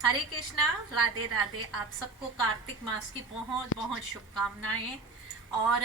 हरे कृष्णा, राधे राधे। आप सबको कार्तिक मास की बहुत बहुत शुभकामनाएं। और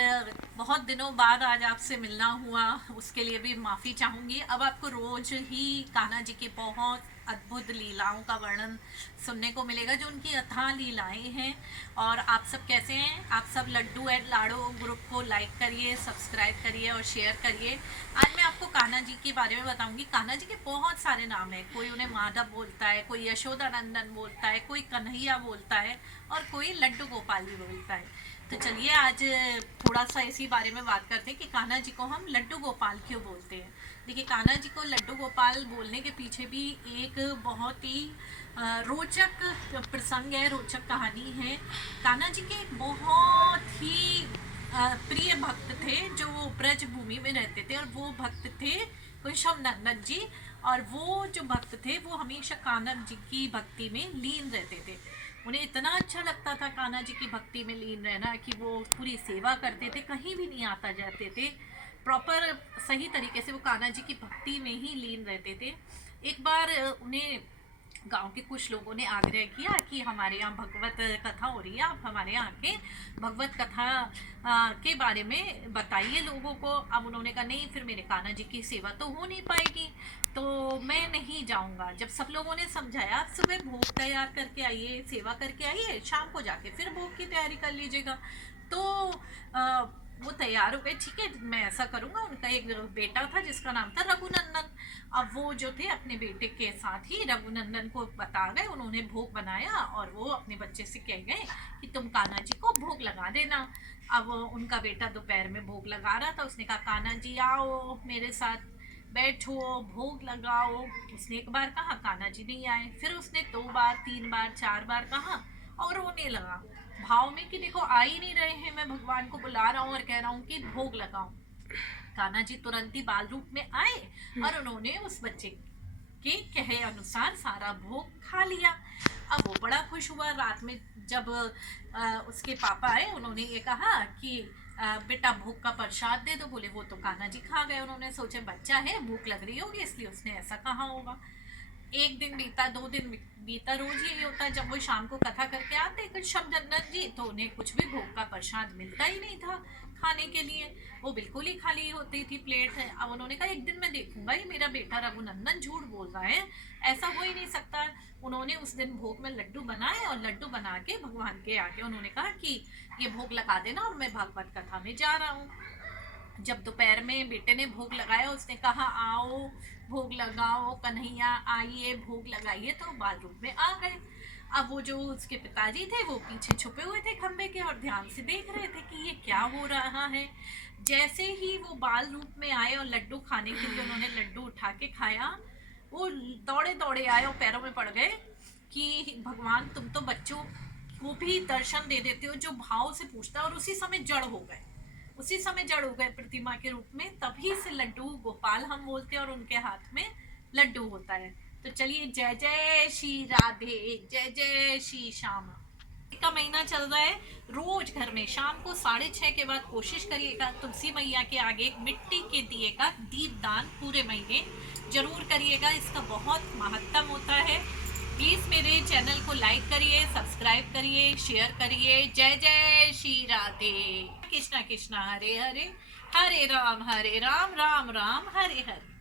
बहुत दिनों बाद आज आपसे मिलना हुआ, उसके लिए भी माफ़ी चाहूँगी। अब आपको रोज ही कान्हा जी की बहुत अद्भुत लीलाओं का वर्णन सुनने को मिलेगा, जो उनकी अथाह लीलाएं हैं। और आप सब कैसे हैं? आप सब लड्डू एंड लाडो ग्रुप को लाइक करिए, सब्सक्राइब करिए और शेयर करिए। आज मैं आपको कान्हा जी के बारे में बताऊंगी। कान्हा जी के बहुत सारे नाम हैं। कोई उन्हें माधव बोलता है, कोई यशोदा नंदन बोलता है, कोई कन्हैया बोलता है और कोई लड्डू गोपाल भी बोलता है। तो चलिए आज थोड़ा सा इसी बारे में बात करते हैं कि कान्हा जी को हम लड्डू गोपाल क्यों बोलते हैं। देखिए, कान्हा जी को लड्डू गोपाल बोलने के पीछे भी एक बहुत ही रोचक प्रसंग है, रोचक कहानी है। कान्हा जी के एक बहुत ही प्रिय भक्त थे जो ब्रज भूमि में रहते थे, और वो भक्त थे कुशव नंदन जी। और वो जो भक्त थे वो हमेशा कान्हा जी की भक्ति में लीन रहते थे। उन्हें इतना अच्छा लगता था कान्हा जी की भक्ति में लीन रहना कि वो पूरी सेवा करते थे, कहीं भी नहीं आता जाते थे। प्रॉपर सही तरीके से वो कान्हा जी की भक्ति में ही लीन रहते थे। एक बार उन्हें गांव के कुछ लोगों ने आग्रह किया कि हमारे यहाँ भगवत कथा हो रही है, आप हमारे यहाँ के भगवत कथा के बारे में बताइए लोगों को। अब उन्होंने कहा नहीं, फिर मेरे कान्हा जी की सेवा तो हो नहीं पाएगी, तो मैं नहीं जाऊंगा। जब सब लोगों ने समझाया, आप सुबह भोग तैयार करके आइए, सेवा करके आइए, शाम को जाके फिर भोग की तैयारी कर लीजिएगा। तो वो तैयार हो गए। ठीक है, मैं ऐसा करूंगा। उनका एक बेटा था जिसका नाम था रघुनंदन। अब वो जो थे अपने बेटे के साथ ही रघुनंदन को बता गए, उन्होंने भोग बनाया और वो अपने बच्चे से कह गए कि तुम कान्हा जी को भोग लगा देना। अब उनका बेटा दोपहर में भोग लगा रहा था। उसने कहा कान्हा जी आओ मेरे साथ, बैठो, भोग लगाओ। उसने एक बार कहा, कान्हा जी नहीं आए। फिर उसने 2 बार, 3 बार, 4 बार कहा और रोने लगा भाव में कि देखो आ ही नहीं रहे हैं, मैं भगवान को बुला रहा हूँ और कह रहा हूँ कि भोग लगाओ। कान्हा जी तुरंत ही बाल रूप में आए और उन्होंने उस बच्चे के कहे अनुसार सारा भोग खा लिया। अब वो बड़ा खुश हुआ। रात में जब उसके पापा आए, उन्होंने ये कहा कि बेटा भूख का प्रसाद दे दो। बोले वो तो कान्हा जी खा गए। उन्होंने सोचे बच्चा है, भूख लग रही होगी इसलिए उसने ऐसा कहा होगा। एक दिन बीता, 2 दिन बीता, रोज यही होता। जब वो शाम को कथा करके आते कुछ शमचंदन जी, तो उन्हें कुछ भी भोग का प्रसाद मिलता ही नहीं था खाने के लिए। वो बिल्कुल ही खाली होती थी प्लेट है। अब उन्होंने कहा एक दिन मैं देखूंगा ये मेरा बेटा रघुनंदन झूठ बोल रहा है, ऐसा हो ही नहीं सकता। उन्होंने उस दिन भोग में लड्डू बनाए और लड्डू बना के भगवान के आगे उन्होंने कहा कि ये भोग लगा देना और मैं भागवत कथा में जा रहा हूँ। जब दोपहर में बेटे ने भोग लगाया, उसने कहा आओ भोग लगाओ, कन्हैया आइए भोग लगाइए, तो बाल रूप में आ गए। अब वो जो उसके पिताजी थे वो पीछे छुपे हुए थे खंबे के और ध्यान से देख रहे थे कि ये क्या हो रहा है। जैसे ही वो बाल रूप में आए और लड्डू खाने के लिए उन्होंने लड्डू उठा के खाया, वो दौड़े दौड़े आए और पैरों में पड़ गए कि भगवान तुम तो बच्चों को भी दर्शन दे देते हो जो भाव से पूछता है। और उसी समय जड़ हो गए, उसी समय जड़ हो गए प्रतिमा के रूप में। तभी से लड्डू गोपाल हम बोलते हैं और उनके हाथ में लड्डू होता है। तो चलिए, जय जय श्री राधे, जय जय श्री श्याम। का महीना चल रहा है। रोज घर में शाम को 6:30 के बाद कोशिश करिएगा तुलसी मैया के आगे मिट्टी के दिए का दीप दान पूरे महीने जरूर करिएगा। इसका बहुत महत्व होता है। प्लीज मेरे चैनल को लाइक करिए, सब्सक्राइब करिए, शेयर करिए। जय जय श्री राधे। कृष्णा कृष्णा हरे हरे, हरे राम राम राम हरे हरे।